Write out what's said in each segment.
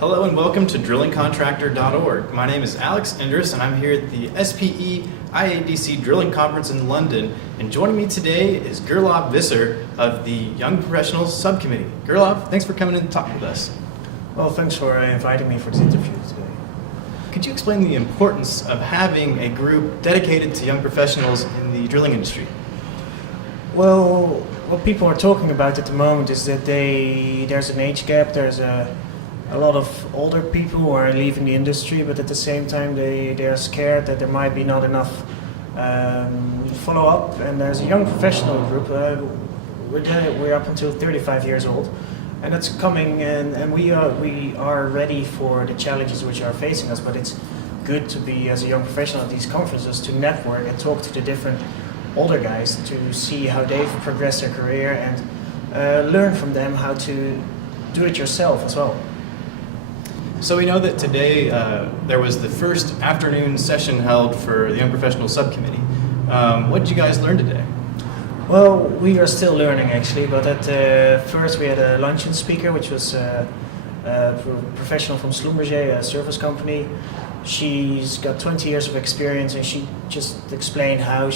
Hello and welcome to drillingcontractor.org. My name is Alex Endres and I'm here at the SPE IADC Drilling Conference in London. And joining me today is Gerlof Visser of the Young Professionals Subcommittee. Gerlof, thanks for coming in to talk with us. Well, thanks for inviting me for this interview today. Could you explain the importance of having a group dedicated to young professionals in the drilling industry? Well, what people are talking about at the moment is that there's an age gap, there's a lot of older people who are leaving the industry, but at the same time they're scared that there might be not enough follow-up, and there's a young professional group, we're up until 35 years old, and it's coming, and we are ready for the challenges which are facing us, but it's good to be, as a young professional at these conferences, to network and talk to the different older guys to see how they've progressed their career and learn from them how to do it yourself as well. So we know that today there was the first afternoon session held for the Young Professionals Subcommittee. What did you guys learn today? Well, we are still learning actually, but at first we had a luncheon speaker, which was a professional from Schlumberger, a service company. She's got 20 years of experience, and she just explained how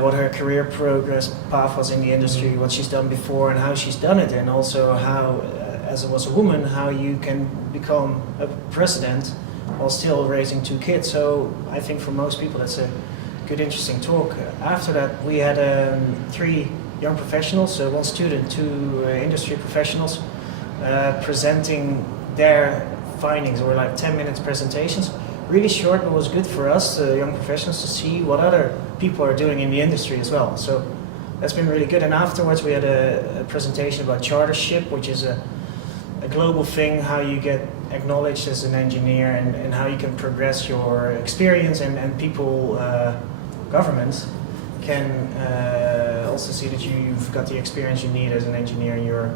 what her career progress path was in the industry, what she's done before and how she's done it, and also how, as a woman, how you can become a president while still raising 2 kids. So I think for most people that's a good, interesting talk. After that we had 3 young professionals, 1 student, 2 industry professionals, presenting their findings. They were like 10 minutes presentations. Really short, but was good for us, the young professionals, to see what other people are doing in the industry as well. So that's been really good. And afterwards we had a presentation about chartership, which is a global thing, how you get acknowledged as an engineer and how you can progress your experience, and people, governments can also see that you've got the experience you need as an engineer and you're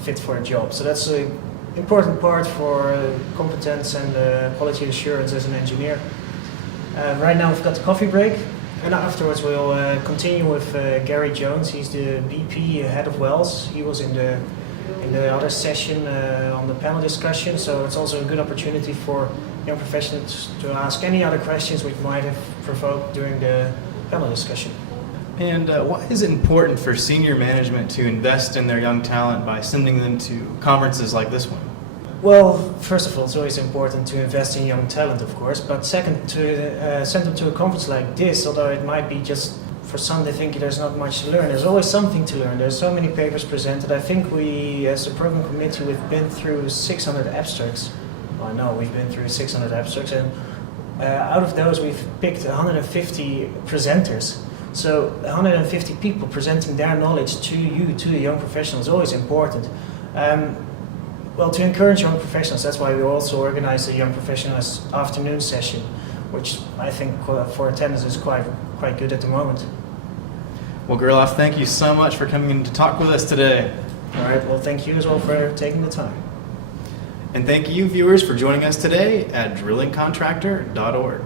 fit for a job. So that's an important part for competence and quality assurance as an engineer. Right now we've got the coffee break, and afterwards we'll continue with Gary Jones. He's the BP head of wells. He was in the other session on the panel discussion, so it's also a good opportunity for young professionals to ask any other questions which might have provoked during the panel discussion. And why is it important for senior management to invest in their young talent by sending them to conferences like this one? Well, first of all, it's always important to invest in young talent, of course, but second, to send them to a conference like this, although it might be just for some they think there's not much to learn. There's always something to learn. There's so many papers presented. I think we, as a program committee, we've been through 600 abstracts. Well, no, we've been through 600 abstracts, and out of those we've picked 150 presenters. So 150 people presenting their knowledge to you, to the young professionals, is always important. Well, to encourage young professionals, that's why we also organize the Young Professionals afternoon session, which I think for attendance is quite good at the moment. Well, Gerlof, thank you so much for coming in to talk with us today. All right, well, thank you as well for taking the time. And thank you, viewers, for joining us today at drillingcontractor.org.